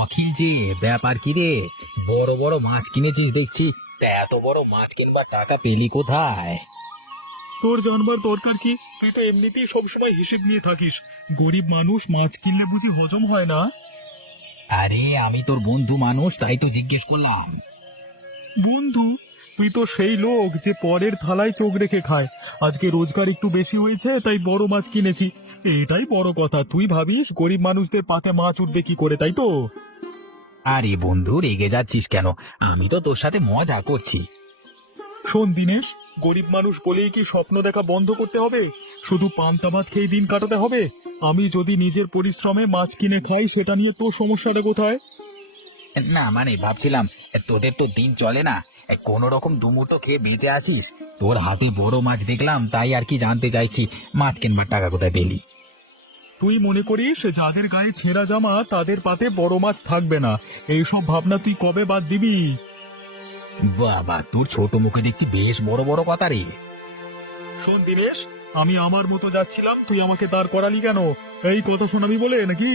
অখিল যে ব্যাপার কি রে? বড় বড় মাছ কিনেছিস দেখছি। তা এত বড় মাছ কিনবার টাকা পেলি কোথায়? তোর জানবার দরকার কি? তুই তো এমনিতেই সবসময় হিসেব নিয়ে থাকিস। গরিব মানুষ মাছ কিনলে বুঝি হজম হয় না? আরে আমি তোর বন্ধু মানুষ, তাই তো জিজ্ঞেস করলাম। বন্ধু? তুই তো সেই লোক যে পরের থালায় চোখ রেখে খায়। আজকে রোজগার একটু বেশি হয়েছে তাই বড় মাছ কিনেছি, এটাই বড় কথা। তুই ভাবিস গরিব মানুষদের পাতে মাছ উঠবে কি করে, তাই তো? আরে বন্ধু, রেগে যাচ্ছিস কেন? আমি তো তোর সাথে মজা করছি। শোন দিনেশ, গরিব মানুষ বলেই কি স্বপ্ন দেখা বন্ধ করতে হবে? শুধু পান্তা ভাত খেয়ে দিন কাটাতে হবে? আমি যদি নিজের পরিশ্রমে মাছ কিনে খাই, সেটা নিয়ে তোর সমস্যাটা কোথায়? না মানে ভাবছিলাম, তোদের তো দিন চলে না, কোনো রকম দুমুটো খেয়ে বেঁচে আছিস। তোর হাতে বড় মাছ দেখলাম, তাই আর কি জানতে চাইছি মাছ কিনবার টাকা কোথায় পেলি। তুই মনে করিস যাদের গায়ে ছেঁড়া জামা তাদের পাতে বড় মাছ থাকবে না? এইসব ভাবনা তুই কবে বাদ দিবি? বাবা, তোর ছোট মুখে দেখছি বেশ বড় বড় কথা রে। শোন দিনেশ, আমি আমার মতো যাচ্ছিলাম, তুই আমাকে দাঁড় করালি কেন? এই কথা শোনাবি বলে নাকি?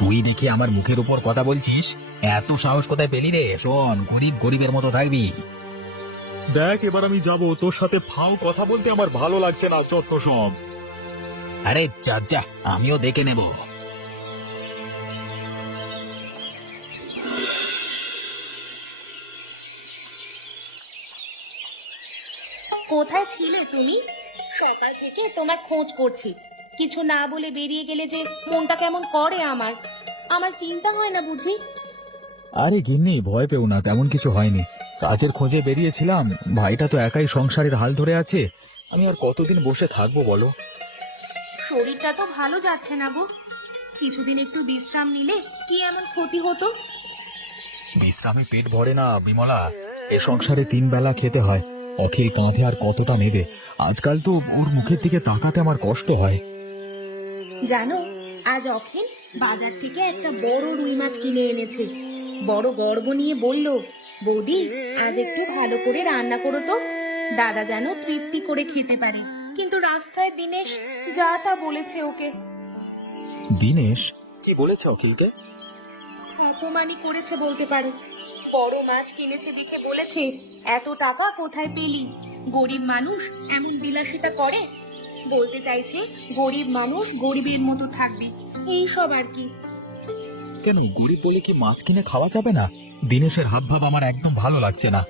তুই দেখি আমার মুখের উপর কথা বলছিস, এত সাহস কোথায় পেলি রে? শোন, গরিব গরিবের মতো থাকবি। দেখ, এবার আমি যাব, তোর সাথে ফাও কথা বলতে আমার ভালো লাগছে না, চত্ব সব। আরে যা যা, আমিও দেখে নেব। কোথায় ছিলে তুমি? সকাল থেকে তোমার খোঁজ করছি, কিছু না বলে বেরিয়ে গেলে যে মনটা কেমন করে আমার। আমার চিন্তা হয় না বুঝি? আরে গিন্নি, ভয় পেও না, তেমন কিছু হয়নি। কাজের খোঁজে বেরিয়েছিলাম, ভাইটা তো একাই সংসারের হাল ধরে আছে। আমি আর কতদিন বসে থাকবো বলো? শরীরটা তো ভালো যাচ্ছে না গো। কিছুদিন একটু বিশ্রাম নিলে কি এমন ক্ষতি হতো? বিশ্রামে পেট ভরে না বিমলা, এ সংসারে 3 বেলা খেতে হয়। অখিল কাঁধে আর কতটা নেবে? আজকাল তো ওর মুখের দিকে তাকাতে আমার কষ্ট হয়। জানো, আজ অখিল বাজার থেকে একটা বড় রুই মাছ কিনে এনেছে। বড় গর্ব নিয়ে বলল, বৌদি আজ একটু ভালো করে রান্না করো তো, দাদা যেন তৃপ্তি করে খেতে পারে। কিন্তু রাস্তায় দিনেশ যা তা বলেছে ওকে। দিনেশ কি বলেছে অখিলকে? অপমানই করেছে বলতে পারো। বড় মাছ কিনেছে দেখে বলেছে, এত টাকা কোথায় পেলি? গরিব মানুষ এমন বিলাসিতা করে? বলতে চাইছে গরিব মানুষ গরিবের মতো থাকবে, এই সব আর কি। কেন, গরিব বলে কি মাছ কিনে খাওয়া যাবে না? দিনেশের হাব ভাব আমার একদম ভালো লাগছে না।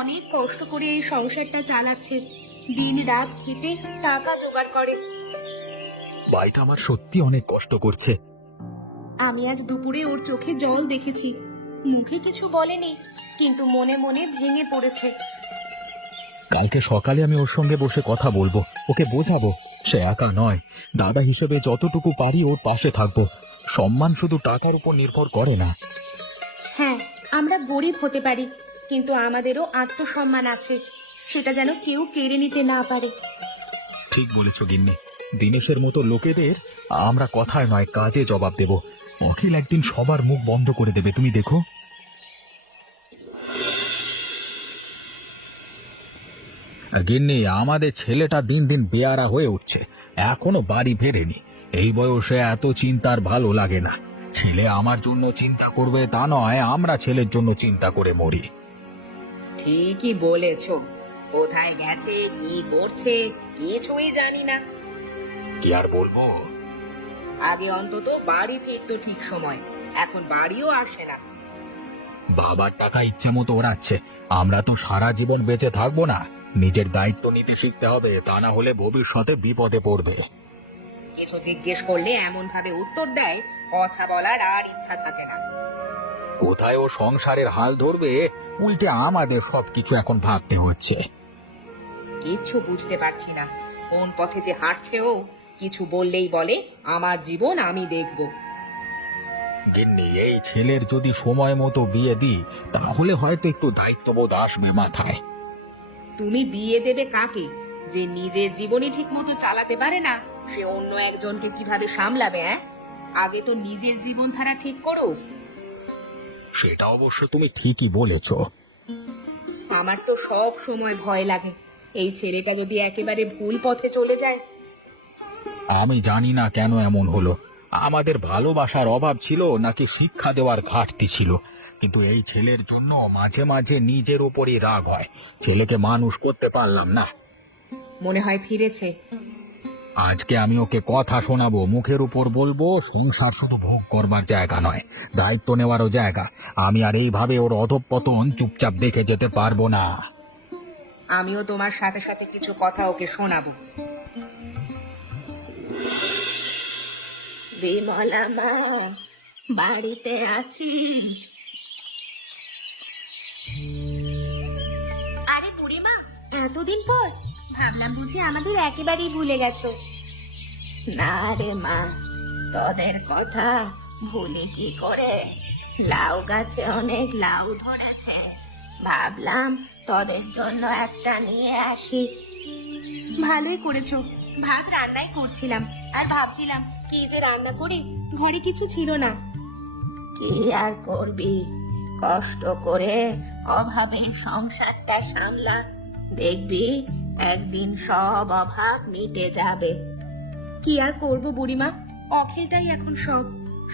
অনেক কষ্ট করে এই সংসারটা চালাচ্ছে, দিন রাত খেটে টাকা জোগাড় করে। ভাইটা আমার সত্যি অনেক কষ্ট করছে। আমি আজ দুপুরে ওর চোখে জল দেখেছি। মুখে কিছু বলেনি, কিন্তু মনে মনে ভেঙে পড়েছে। কালকে সকালে আমি ওর সঙ্গে বসে কথা বলবো, ওকে বোঝাবো সে একা নয়। দাদা হিসেবে যতটুকু পারি ওর পাশে থাকবো। সম্মান শুধু টাকার উপর নির্ভর করে না। হ্যাঁ, আমরা গরিব হতে পারি, কিন্তু আমাদেরও আত্মসম্মান আছে, সেটা যেন কেউ কেড়ে নিতে না পারে। ঠিক বলেছ গিন্নি, দিনেশের মতো লোকেদের আমরা কথায় নয় কাজে জবাব দেব। অখিল একদিন সবার মুখ বন্ধ করে দেবে, তুমি দেখো। গিন্নি, আমাদের ছেলেটা দিন দিন বেয়ারা হয়ে উঠছে, এখনো বাড়ি ফেরেনি। এই বয়সে এত চিন্তার ভালো লাগে না। ছেলে আমার জন্য চিন্তা করবে তা নয়, আমরা ছেলের জন্য চিন্তা করে মরি। ঠিকই বলেছো। কোথায় গেছে, কি করছে, কিছুই জানি না। কি আর বলবো? আগে অন্তত বাড়ি ফিরতো ঠিক সময়, এখন বাড়িও আসে না। বাবার টাকা ইচ্ছে মতো ওড়াচ্ছে। আমরা তো সারা জীবন বেঁচে থাকবো না, নিজের দায়িত্ব নিতে শিখতে হবে, তা না হলে ভবিষ্যতে বিপদে পড়বে। কিছু জিজ্ঞেস করলে এমন ভাবে উত্তর দেয়, কথা বলার আর ইচ্ছা থাকে না। কোথায় ও সংসারের হাল ধরবে, উল্টে আমাদের সবকিছু এখন ভাবতে হচ্ছে। কিচ্ছু বুঝতে পারছি না, কোন পথে যে হাঁটছে ও। কিছু বললেই বলে, আমার জীবন আমি দেখব। গিন্নি, এই ছেলের যদি সময় মতো বিয়ে দিই, তাহলে হয়তো একটু দায়িত্ববোধ আসবে মাথায়। তুমি বিয়ে দেবে কাকে? যে নিজের জীবনই ঠিক মতো চালাতে পারে না, সে অন্য একজনকে কিভাবে সামলাবে? আগে তো নিজের জীবনধারা ঠিক করো। সেটা অবশ্য তুমি ঠিকই বলেছ। আমার তো সব সময় ভয় লাগে, এই ছেলেটা যদি একেবারে ভুল পথে চলে যায়। আমি জানি না কেন এমন হলো। আমাদের ভালোবাসার অভাব ছিল নাকি শিক্ষা দেওয়ার ঘাটতি ছিল, কিন্তু এই ছেলের জন্য মাঝে মাঝে নিজের ওপরই রাগ হয়। ছেলেকে মানুষ করতে পারলাম না। মনে হয় ফিরেছে। আজকে আমি ওকে কথা শোনাবো, মুখের উপর বলবো সংসার শুধু ভোগ করবার জায়গা নয়, দায়িত্ব নেওয়ারও জায়গা। আমি আর এইভাবে ওর অধঃপতন চুপচাপ দেখে যেতে পারবো না। আমিও তোমার সাথে সাথে কিছু কথা ওকে শোনাবো। বিমলা মা, বাড়িতে আছিস? আরে বুড়িমা, এতদিন পর, ভাবলাম বুঝি আমাদের একেবারেই ভুলে গেছো। না রে মা, তোদের কথা ভুলি কি করে? লাউ গাছে অনেক লাউ ধরেছে, ভাবলাম তোদের জন্য একটা নিয়ে আসি। ভালোই করেছো। ভাত রান্নাই করছিলাম আর ভাবছিলাম কি যে রান্না করি, ঘরে কিছু ছিল না। কি আর করবি, কষ্ট করে অভাবের সংসারটা সামলা, দেখবি একদিন সব অভাব মিটে যাবে। কি আর করব বুড়িমা, অখিলটাই এখন সব।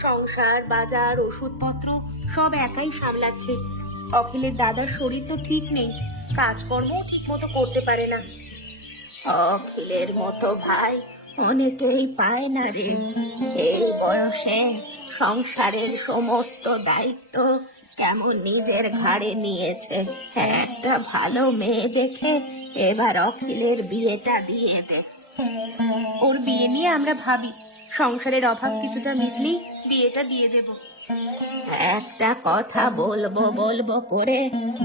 সংসার, বাজার, ওষুধপত্র সব একাই সামলাচ্ছে। অখিলের দাদার শরীর তো ঠিক নেই, কাজকর্ম ঠিক মতো করতে পারে না। অখিলের মতো ভাই অনেকেই পায় না রে। এই বয়সে সংসারের সমস্ত দায়িত্ব কেমন নিজের ঘাড়ে নিয়েছে। একটা ভালো মেয়ে দেখে এবার অখিলের বিয়েটা দিয়ে দে। ওর বিয়ে নিয়ে আমরা ভাবি, সংসারের অভাব কিছুটা মিটলেই বিয়েটা দিয়ে দেব। একটা কথা বলবো বলবো করে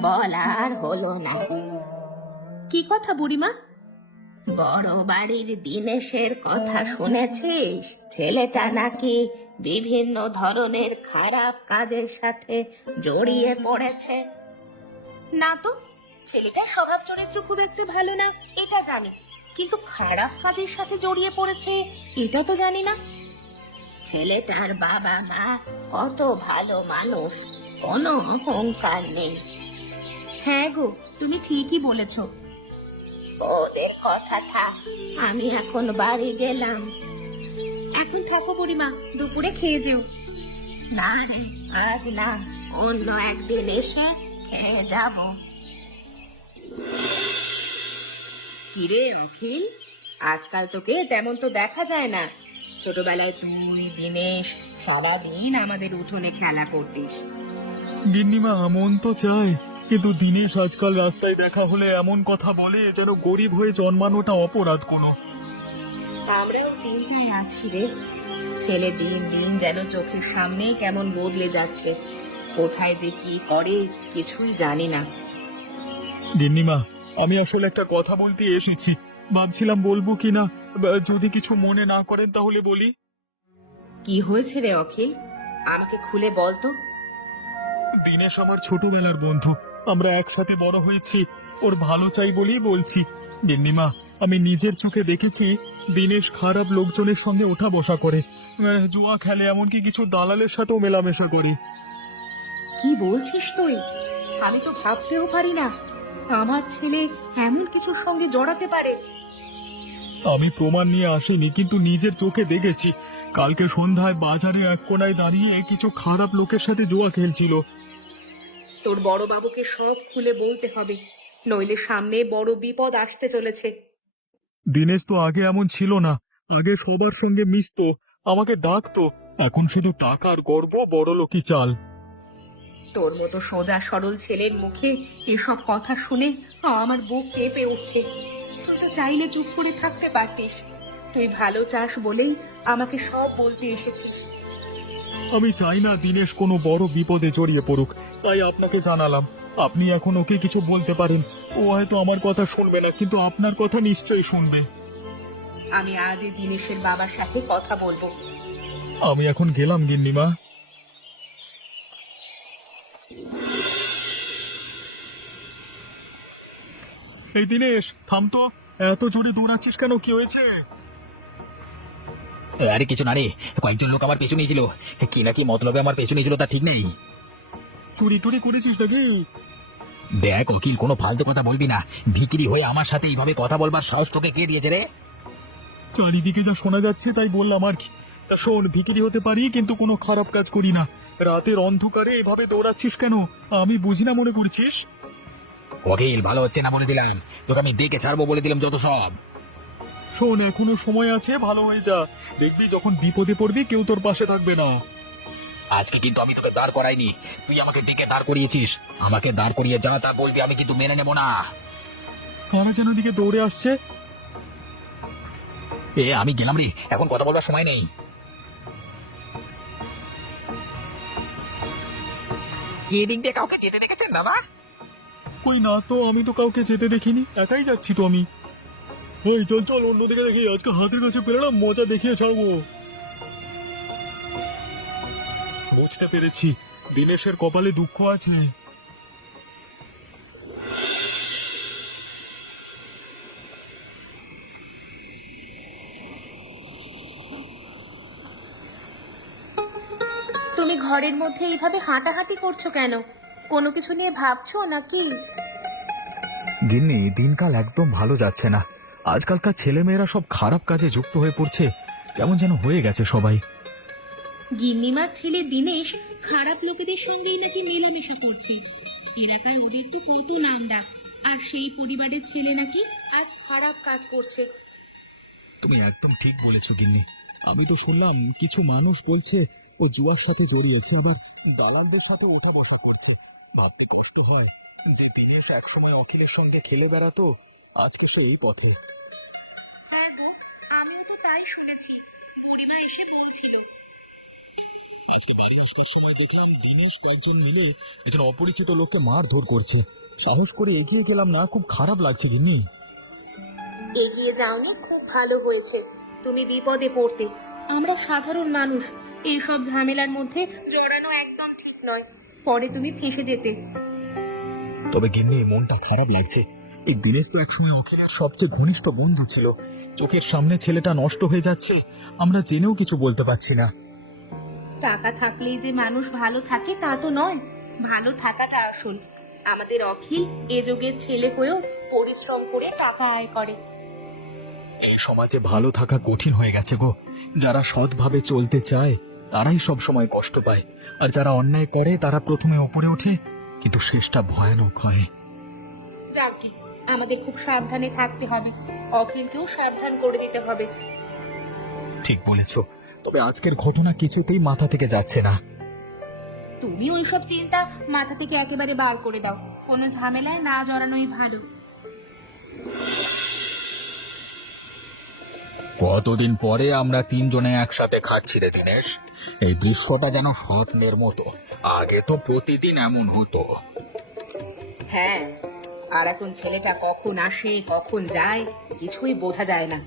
বলার হলো না। কি কথা বুড়িমা? বড় বাড়ির দিনেশের কথা শুনেছিস? ছেলেটা নাকি বিভিন্ন ধরনের খারাপ কাজের সাথে জড়িয়ে পড়েছে। না তো, ছেলেটার স্বভাব চরিত্র খুব একটা ভালো না এটা জানি, কিন্তু খারাপ কাজের সাথে জড়িয়ে পড়েছে এটা তো জানি না। ছেলেটার বাবা মা কত ভালো মানুষ, কোনো অহংকার নেই। হ্যাঁ গো, তুমি ঠিকই বলেছ। ওদের কথা থাক, আমি এখন বাড়ি গেলাম। এখন থাকো বুড়িমা, দুপুরে খেয়ে যেও। না রে, আজ না, অন্য একদিন এসে খেয়ে যাব। কিরে অখিল, আজকাল তোকে তেমন তো দেখা যায় না। ছোটবেলায় তুই, দিনেশ সারাদিন আমাদের উঠোনে খেলা করতিস। গিন্নিমা, মন তো চায়, কিন্তু দিনেশ আজকাল রাস্তায় দেখা হলে এমন কথা বলে যেন গরিব হয়ে জন্মানোটা অপরাধ কোনো। আমরাও চিন্তায় আছি রে। ছেলে দিন দিন যেন চোখের সামনে কেমন বদলে যাচ্ছে, কোথায় যে কি করে কিছুই জানি না। গিন্নিমা, আমি আসলে একটা কথা বলতে এসেছি, ভাবছিলাম বলবো কিনা। যদি কিছু মনে না করেন তাহলে বলি। কি হয়েছে রে অখিল, আমাকে খুলে বল তো। দিনেশ আমার ছোটবেলার বন্ধু, আমরা একসাথে বড় হয়েছি, ওর ভালো চাই বলেই বলছি। গিন্নিমা, আমি নিজের চোখে দেখেছি দিনেশ খারাপ লোকজনের সঙ্গে ওঠা বসা করে, জুয়া খেলে, এমনকি কিছু দালালের সাথেও মেলামেশা করে। কি বলছিস তুই? আমি তো ভাবতেও পারি না আমার ছেলে এমন কিছুর সঙ্গে জড়াতে পারে। আমি প্রমাণ নিয়ে আসিনি, কিন্তু নিজের চোখে দেখেছি। কালকে সন্ধ্যায় বাজারে এক কোনায় দাঁড়িয়ে কিছু খারাপ লোকের সাথে জুয়া খেলছিল। তোর বড় বাবুকে সব খুলে বলতে হবে, নইলে সামনে বড় বিপদ আসতে চলেছে। দিনেশ তো আগে এমন ছিল না, আগে সবার সঙ্গে মিশতো, আমাকে ডাকতো। এখন শুধু টাকার গর্ব, বড়লোকি চাল। তোর মতো সোজা সরল ছেলের মুখে এসব কথা শুনে আমার বুক কেঁপে উঠছে। তুই তো চাইলে চুপ করে থাকতে পারতিস, তুই ভালো চাস বলেই আমাকে সব বলতে এসেছিস। আমি চাই না দিনেশ কোনো বড় বিপদে জড়িয়ে পড়ুক, তাই আপনাকে জানালাম। আপনি এখন ওকে কিছু বলতে পারেন, ও হয়তো আমার কথা শুনবে না, কিন্তু আপনার কথা নিশ্চয়ই শুনবে। আমি আজই দিনেশের বাবার সাথে কথা বলবো। আমি এখন গেলাম গিন্নিমা। এই দিনেশ, থাম তো, এত জোরে দৌড়াচ্ছিস কেন? কি হয়েছে? আরে কিছু না রে, কয়েকজন লোক আমার পেছনে ছিল, কি নাকি মতলবে আমার পেছনে ছিল তা ঠিক নেই। চুরি টুরি করেছিস নাকি? দেখ অখিল, কোনো ফালতু কথা বলবি না। ভিকিরি হয়ে আমার সাথে এইভাবে কথা বলবার সাহস তোকে কে দিয়েছে রে? চারিদিকে যা শোনা যাচ্ছে তাই বললাম আর কি। তা শোন, ভিখিরি হতে পারি কিন্তু কোনো খারাপ কাজ করি না। রাতের অন্ধকারে এভাবে দৌড়াচ্ছিস কেন? আমি বুঝি না মনে করছিস? অখিল, ভালো হচ্ছে না বলে দিলাম, তোকে আমি দেখে ছাড়বো বলে দিলাম যত সব। শোন, এখনো সময় আছে, ভালো হয়ে যা। দেখবি যখন বিপদে পড়বি কেউ তোর পাশে থাকবে না। আজকে কিন্তু আমি তোকে দাঁড় করাইনি, তুই আমাকে ডেকে দাঁড় করিয়েছিস। আমাকে দাঁড় করিয়ে যা তা বলবি, আমি কিন্তু মেনে নেব না। কারা যেন দিকে দৌড়ে আসছে। আমি গেলাম রে, এখন কথা বলবার সময় নেই। এদিক দিয়ে কাউকে যেতে দেখেছেন দাদা? কই না তো, আমি তো কাউকে যেতে দেখিনি, একাই যাচ্ছি তো আমি। এই চল চল, অন্যদিকে দেখি, আজকে হাতের কাছে পেলে না মজা দেখিয়ে ছাড়বো। বুঝতে পেরেছি, দিনেশের কপালে দুঃখ আছে। তুমি ঘরের মধ্যে এইভাবে হাঁটাহাঁটি করছো কেন? কোনো কিছু নিয়ে ভাবছো নাকি? গিন্নি, দিনকাল একদম ভালো যাচ্ছে না। আজকালকার ছেলেমেয়েরা সব খারাপ কাজে যুক্ত হয়ে পড়ছে, কেমন যেন হয়ে গেছে সবাই। গিন্নিমার ছেলে দিনেশ খারাপ লোকেদের সঙ্গেই নাকি মেলামেশা করছে। এলাকায় ওদের তো কত নাম ডাক, আর সেই পরিবারের ছেলে নাকি আজ খারাপ কাজ করছে। তুমি একদম ঠিক বলেছো গিন্নি। আমি তো শুনলাম কিছু মানুষ বলছে ও জুয়ার সাথে জড়িয়েছে, আবার দালালদের সাথে ওঠা বসা করছে। ভাবতে কষ্ট হয় যে দিনেশ একসময় অখিলের সঙ্গে খেলে বেড়াতো, আজকে সে এই পথে। আমিও তো তাই শুনেছি, বুড়িমা এসে বলছিল। আজকে বাড়ি আসার সময় দেখলাম দিনেশ কয়েকজন মিলে একজন অপরিচিত লোককে মারধর করছে। সাহস করে এগিয়ে গেলাম না, খুব খারাপ লাগছে গিন্নি। এগিয়ে যাওনি, খুব ভালো হয়েছে। তুমি বিপদে পড়তে, আমরা সাধারণ মানুষ, এইসব ঝামেলার মধ্যে জড়ানো একদম ঠিক নয়, পরে তুমি ফেঁসে যেতে। তবে গিন্নি, মনটা খারাপ লাগছে। এই দিনেশ তো একসময় অখিলের সবচেয়ে ঘনিষ্ঠ বন্ধু ছিল। চোখের সামনে ছেলেটা নষ্ট হয়ে যাচ্ছে, আমরা জেনেও কিছু বলতে পারছি না। টাকা থাকলেই যে মানুষ ভালো থাকে তা তো নয়, ভালো থাকাটা আসল। আমাদের অখিল এ যুগের ছেলে হয়েও পরিশ্রম করে টাকা আয় করে। এই সমাজে ভালো থাকা কঠিন হয়ে গেছে গো। যারা সৎভাবে চলতে চায় তারাই সব সময় কষ্ট পায়, আর যারা অন্যায় করে তারা প্রথমে উপরে ওঠে, কিন্তু শেষটা ভয়ানক হয়। যাক কি, আমাদের খুব সাবধানে থাকতে হবে, অখিলকেও সাবধান করে দিতে হবে। ঠিক বলেছ, তবে আজকের ঘটনা কিছুতেই মাথা থেকে যাচ্ছে না। তুমি ওইসব চিন্তা মাথা থেকে একেবারে বার করে দাও, কোনো ঝামেলায় না জড়ানোই ভালো। কতদিন পরে আমরা তিনজনে একসাথে খাচ্ছি রে দিনেশ, এই দৃশ্যটা যেন স্বপ্নের মতো। আগে তো প্রতিদিন এমন হতো। হ্যাঁ, আর এখন ছেলেটা কখন আসে কখন যায় কিছুই বোঝা যায় না।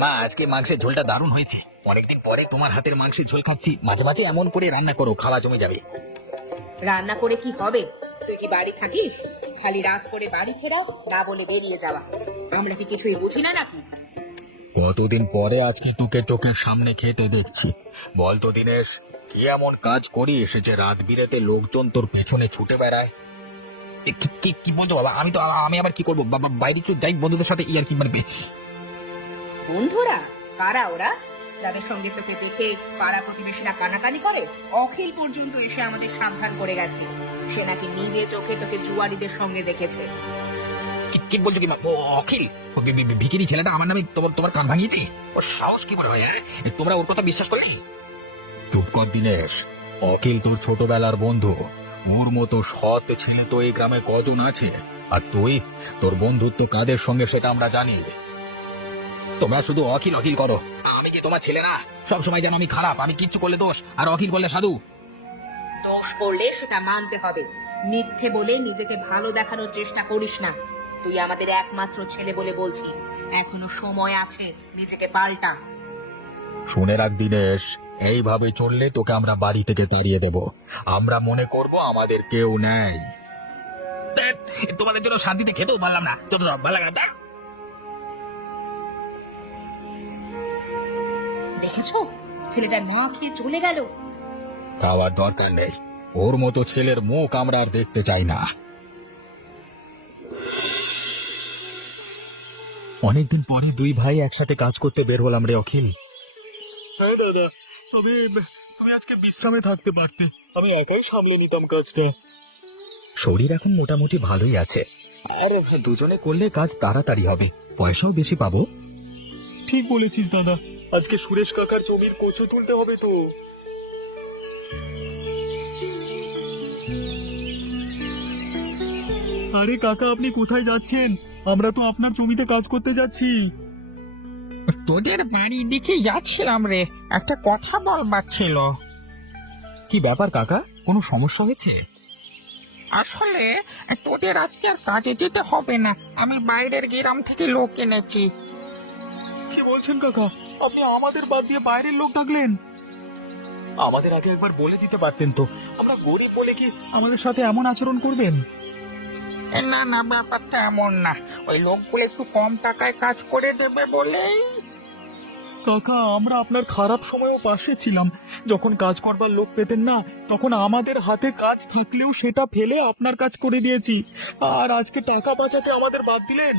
মা, আজকে মাংসের ঝোলটা দারুণ হয়েছে। অনেকদিন পরে তোমার হাতের মাংসের ঝোল খাচ্ছি। মাঝে মাঝে এমন করে রান্না করো, খাওয়া জমে যাবে। রান্না করে কি হবে? তুই কি বাড়ি থাকিস? খালি রাত করে বাড়ি ফেরা, না বলে বেরিয়ে যাওয়া। আমরা কি কিছুই বুঝি না নাকি? কতদিন পরে আজকে তোকে চোখের সামনে খেতে দেখছি। বলতো দিনেশ, কি এমন কাজ করিস যে রাত বিরেতে লোকজন তোর পেছনে ছুটে বেড়ায়? কি বলছো বাবা? আমি আবার কি করবো বাবা? বাইরে তো যাই বন্ধুদের সাথে, ইয়ার কি মানে। বন্ধুরা কারা ওরা, যাদের সঙ্গে তোকে দেখে পাড়া প্রতিবেশীরা কানাকানি করে? অখিল পর্যন্ত এসে আমাদের সাবধান করে গেছে, সে নাকি নিজে চোখে তোকে জুয়ারিদের সঙ্গে দেখেছে। কি বলছো কি মা? ও অখিল, ও ভিখিরি ছেলেটা আমার নামে তোমার কান ভাঙিয়েছে? ওর সাহস কি করে হয়? হ্যাঁ, তোমরা ওর কথা বিশ্বাস করলে? চুপ কর দিনেশ, অখিল তোর ছোটবেলার বন্ধু। ওর মতো সৎ ছেলে তো এই গ্রামে কজন আছে? আর তুই, তোর বন্ধুত্ব কাদের সঙ্গে সেটা আমরা জানি। তোমরা শুধু অখিল অখিল করো। আমি কি তোমার ছেলে না? সব সময় যেন আমি খারাপ, আমি কিচ্ছু করলে দোষ, আর অখিল করলে সাধু। দোষ করলে সেটা মানতে হবে, মিথ্যে বলে নিজেকে ভালো দেখানোর চেষ্টা করিস না। তুই আমাদের একমাত্র ছেলে বলে বলছি, এখনো সময় আছে, নিজেকে পাল্টা। শুনে রাখ দিনেশ, এইভাবে চললে তোকে আমরা বাড়ি থেকে তাড়িয়ে দেব। আমরা মনে করব আমাদের কেউ নেই। তোমাদের জন্য শান্তিতে খেতেও পারলাম না, যত সব ভালো লাগে না। দেখেছো, ছেলেটা না খেয়ে চলে গেল। খাওয়ার দরকার নেই, ওর মতো ছেলের মুখ আমরা আর দেখতে চাই না। অনেকদিন পরে দুই ভাই একসাথে কাজ করতে বের হলাম রে অখিল। হ্যাঁ দাদা, তবে তুমি আজকে বিশ্রামে থাকতে পারতে, আমি একাই সামলে নিতাম কাজটা। শরীর এখন মোটামুটি ভালোই আছে, আর দুজনে করলে কাজ তাড়াতাড়ি হবে, পয়সাও বেশি পাবো। ঠিক বলেছিস দাদা, আজকে সুরেশ কাকার জমির কচু তুলতে হবে তো। আরে কাকা, আপনি কোথায় যাচ্ছেন? আমরা তো আপনার জমিতে কাজ করতে যাচ্ছি। তোদের বাড়ির দিকে যাচ্ছিলাম রে, একটা কথা বলবার ছিল। কি ব্যাপার কাকা, কোনো সমস্যা হয়েছে? আসলে তোদের আজকে আর কাজে যেতে হবে না, আমি বাইরের গ্রাম থেকে লোক এনেছি। কি বলছেন কাকা, আপনি আমাদের বাদ দিয়ে বাইরের লোক ডাকলেন? আমাদের আগে একবার বলে দিতে পারতেন তো, আমরা গরিব বলে কি আমাদের সাথে এমন আচরণ করবেন? না না, ব্যাপারটা এমন না, ওই লোকগুলো একটু কম টাকায় কাজ করে দেবে বলেই। কাকা, আমরা আপনার খারাপ সময়েও পাশে ছিলাম। যখন কাজ করবার লোক পেতেন না, তখন আমাদের হাতে কাজ থাকলেও সেটা ফেলে আপনার কাজ করে দিয়েছি, আর আজকে টাকা বাঁচাতে আমাদের বাদ দিলেন।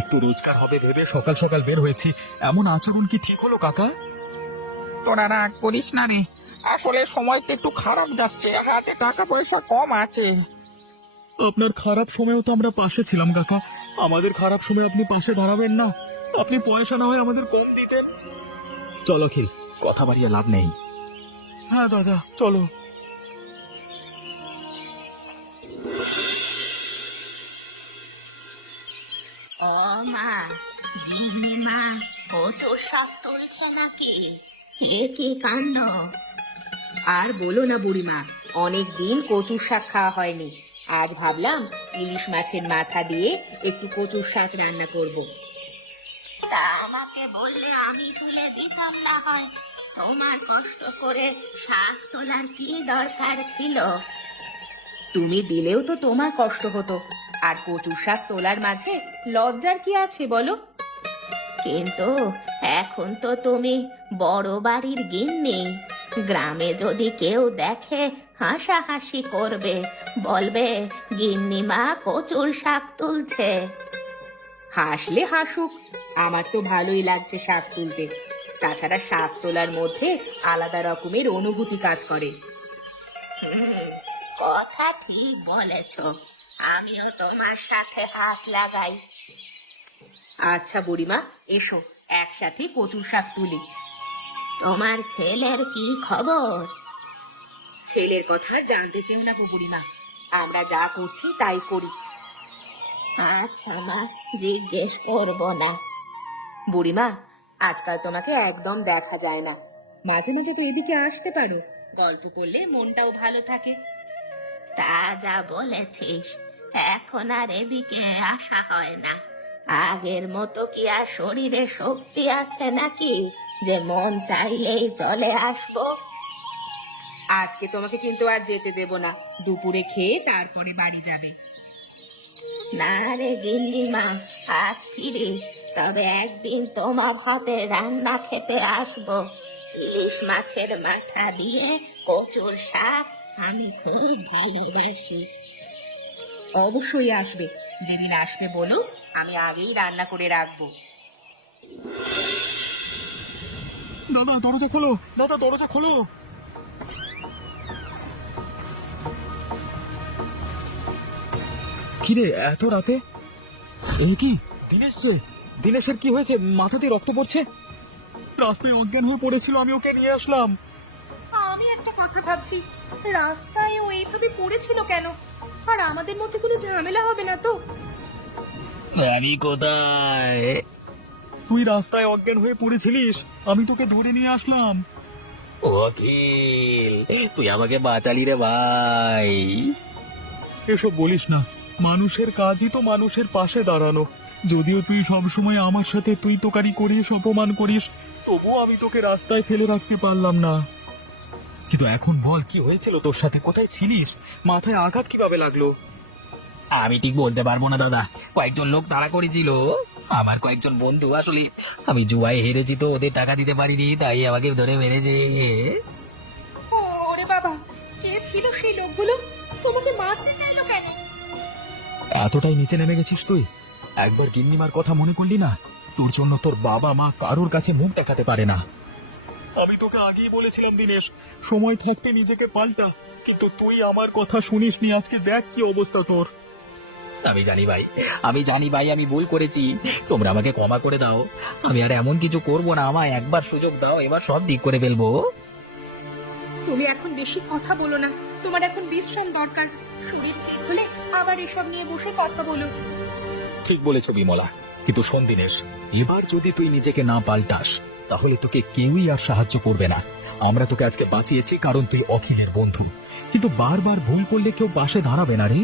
একটু রোজগার হবে ভেবে সকাল সকাল বের হয়েছি, এমন আচরণ কি ঠিক হলো কাকা? তোরা রাগ করিস না রে, আসলে সময়টা একটু খারাপ যাচ্ছে, হাতে টাকা পয়সা কম আছে। আপনার খারাপ সময়েও তো আমরা পাশে ছিলাম কাকা, আমাদের খারাপ সময় আপনি পাশে দাঁড়াবেন না? আপনি পয়সা না হয় আমাদের কম দিতেন। চলো খিল, কথা বাড়িয়ে লাভ নেই। হ্যাঁ দাদা, চলো। ও মা, মা প্রচুর শাক তুলছে নাকি? এ কি কাণ্ড! আর বলো না বুড়িমা, অনেক দিন কচুর শাক খাওয়া হয়নি। আজ ভাবলাম ইলিশ মাছের মাথা দিয়ে একটু কচুর শাক রান্না করব। তা আমাকে বললে আমি তুলে দিতাম না হয়? তোমার কষ্ট করে শাক তোলার কি দরকার ছিল? তুমি দিলেও তো তোমার কষ্ট হতো, আর কচুর শাক তোলার মাঝে লজ্জার কি আছে বলো? কিন্তু এখন তো তুমি বড় বাড়ির গিন্নি, গ্রামে যদি কেউ দেখে হাসাহাসি করবে, বলবে গিন্নিমা কচুর শাক তুলছে। হাসলে হাসুক, আমার তো ভালোই লাগছে শাক তুলতে। তাছাড়া শাক তোলার মধ্যে আলাদা রকমের অনুভূতি কাজ করে। কথা ঠিক বলেছ, আমিও তোমার সাথে হাত লাগাই। আচ্ছা বুড়িমা, এসো একসাথে কচুর শাক তুলি। তোমার ছেলের কি খবর? ছেলের কথা জানতে চেও না গো বুড়িমা, আমরা যা করছি তাই করি। আচ্ছা মা, জিজ্ঞেস করবো না। বুড়িমা, আজকাল তোমাকে একদম দেখা যায় না, মাঝে মাঝে তো এদিকে আসতে পারো, গল্প করলে মনটাও ভালো থাকে। তা যা বলেছিস, এখন আর এদিকে আসা হয় না। আগের মতো কি আর শরীরে শক্তি আছে নাকি যে মন চাইলেই চলে আসবো? আজকে তোমাকে কিন্তু আর যেতে দেব না, দুপুরে খেয়ে তারপরে বাড়ি যাবে। না রে গিন্নিমা, আজ ফিরে, তবে একদিন তোমার হাতে রান্না খেতে আসবো। ইলিশ মাছের মাথা দিয়ে কচুর শাক আমি খুব ভালোবাসি। অবশ্যই আসবে, যেদিন আসবে বলো, আমি আগেই রান্না করে রাখবো। দাদা দরজা খোলো, দাদা দরজা খোলো। কিরে এত রাতে? এ কি দিনেশ? দিনেশের কি হয়েছে? মাথা দিয়ে রক্ত পড়ছে। রাস্তায় অজ্ঞান হয়ে পড়েছিল, আমি ওকে নিয়ে আসলাম। আমি একটা কথা ভাবছি, রাস্তায় ও এইভাবে পড়েছিল কেন? আর আমাদের মধ্যে কোনো ঝামেলা হবে না তো? আমি কোথায়? তুই রাস্তায় অজ্ঞান হয়ে পড়েছিলিস, আমি তোকে ধরে নিয়ে আসলাম। অখিল, তুই আমাকে বাঁচালি রে ভাই। এসব বলিস না, মানুষের কাজই তো মানুষের পাশে দাঁড়ানো। যদিও তুই সবসময় আমার সাথে তুই তোকারি করিস, অপমান করিস, তবুও আমি তোকে রাস্তায় ফেলে রাখতে পারলাম না। কিন্তু এখন বল, কি হয়েছিল তোর সাথে? কোথায় ছিলিস? মাথায় আঘাত কিভাবে লাগলো? আমি ঠিক বলতে পারবো না দাদা, কয়েকজন লোক তাড়া করেছিল। আমার কয়েকজন বন্ধু, আসলে আমি জুয়ায় হেরেছি তো ওদের টাকা দিতে পারিনি, তাই আমাকে ধরে মেরেছে। ওরে বাবা, কে ছিল সেই লোকগুলো? তোমাকে মারতে চাইলো কেন? এতটাই নিচে নেমে গেছিস তুই? একবার গিন্নিমার কথা মনে করলি না? তোর জন্য তোর বাবা মা কারোর কাছে মুখ দেখাতে পারে না। আমি তোকে আগেই বলেছিলাম দিনেশ, সময় থাকতে নিজেকে পাল্টা, কিন্তু তুই আমার কথা শুনিসনি। আজকে দেখ কি অবস্থা তোর। আমি জানি ভাই, আমি ভুল করেছি। তোমরা আমাকে ক্ষমা করে দাও। আমি আর এমন কিছু করব না। আমায় একবার সুযোগ দাও, এবার সব ঠিক করে ফেলবো। তুমি এখন বেশি কথা বলো না, তোমার এখন বিশ্রাম দরকার। শরীর ঠিক হলে আবার এসব নিয়ে বসে কথা বলো। ঠিক বলেছ বিমলা, কিন্তু শোন দিনেশ, এবার যদি তুই নিজেকে না পাল্টাস তাহলে তোকে কেউই আর সাহায্য করবে না। আমরা তোকে আজকে বাঁচিয়েছি কারণ তুই অখিলের বন্ধু, কিন্তু বারবার ভুল করলে কেউ পাশে দাঁড়াবে না রে।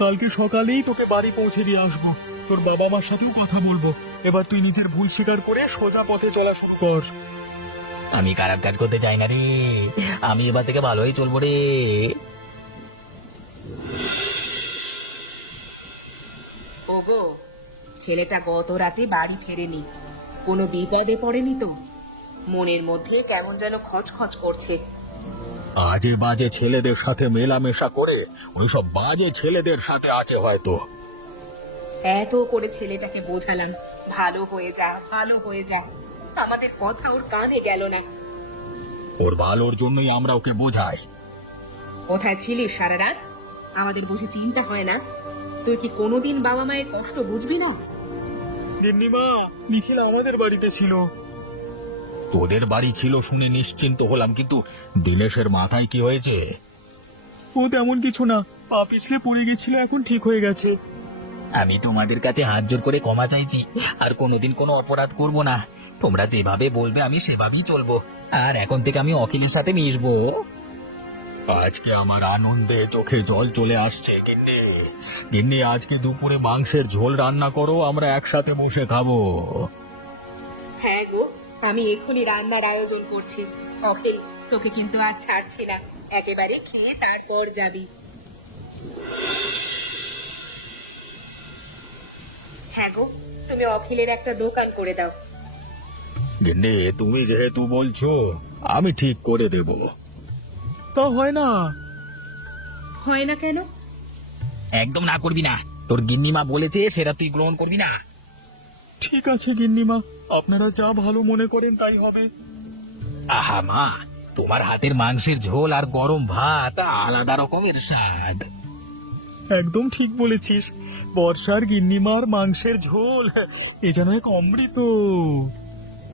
কালকে সকালেই তোকে বাড়ি পৌঁছে দিয়ে আসবো, তোর বাবা মার সাথেও কথা বলবো। এবার তুই নিজের ভুল স্বীকার করে সোজা পথে চলা শুরু কর। আমি খারাপ কাজ করতে চাই না রে, আমি এবার থেকে ভালোই চলবো রে। ওগো, ছেলেটা গত রাতে বাড়ি ফেরেনি, কোনো বিপদে পড়েনি তো? মনের মধ্যে কেমন যেন খচখচ করছে। আজে বাজে ছেলেদের সাথে মেলামেশা করে ওইসব বাজে ছেলেদের সাথে আছে হয়তো। এত করে ছেলেটাকে বোঝালাম, ভালো হয়ে যা, ভালো হয়ে যা। আমাদের কথা ওর কানে গেল না। ওর ভালোর জন্যই আমরা ওকে বোঝাই। কোথায় ছিলিস সারা রাত? আমাদের বসে চিন্তা হয় না? তুই কি কোনোদিন বাবা মায়ের কষ্ট বুঝবি না? গিন্নিমা, নিখিল আমাদের বাড়িতে ছিল। তোদের বাড়ি ছিল শুনে নিশ্চিন্ত হলাম, কিন্তু দিনেশের মাথায় কি হয়েছে? ও তেমন কিছু না, পা পিছলে পড়ে গেছিল, এখন ঠিক হয়ে গেছে। আমি তোমাদের কাছে হাত জোর করে ক্ষমা চাইছি, আর কোনোদিন কোনো অপরাধ করব না। তোমরা যেভাবে বলবে আমি সেভাবেই চলবো, আর এখন থেকে আমি অখিলের সাথে মিশবো। আজকে আমার আনন্দে চোখে জল চলে আসছে। গিন্নি, গিন্নি, আজকে দুপুরে মাংসের ঝোল রান্না করো, আমরা একসাথে বসে খাবো। হ্যাঁ গো, আমি এখনই রান্নার আয়োজন করছি। অখিল, তোকে কিন্তু আজ ছাড়ছি না, একেবারে খেয়ে তারপর যাবি। হ্যাঁ গো, তুমি অখিলের একটা দোকান করে দাও। গিন্নি, তুমি যেহেতু বলছো আমি ঠিক করে দেব। তা হয় না? হয় না কেন? একদম না করবি না, তোর গিন্নিমা বলেছে সেটা তুই গ্রহণ করবি না। ঠিক আছে গিন্নিমা, আপনারা যা ভালো মনে করেন তাই হবে। আহা মা, তোমার হাতের মাংসের ঝোল আর গরম ভাত আলাদা রকমের স্বাদ। একদম ঠিক বলেছিস, বর্ষার গিন্নিমার মাংসের ঝোল, এ যেন এক অমৃত।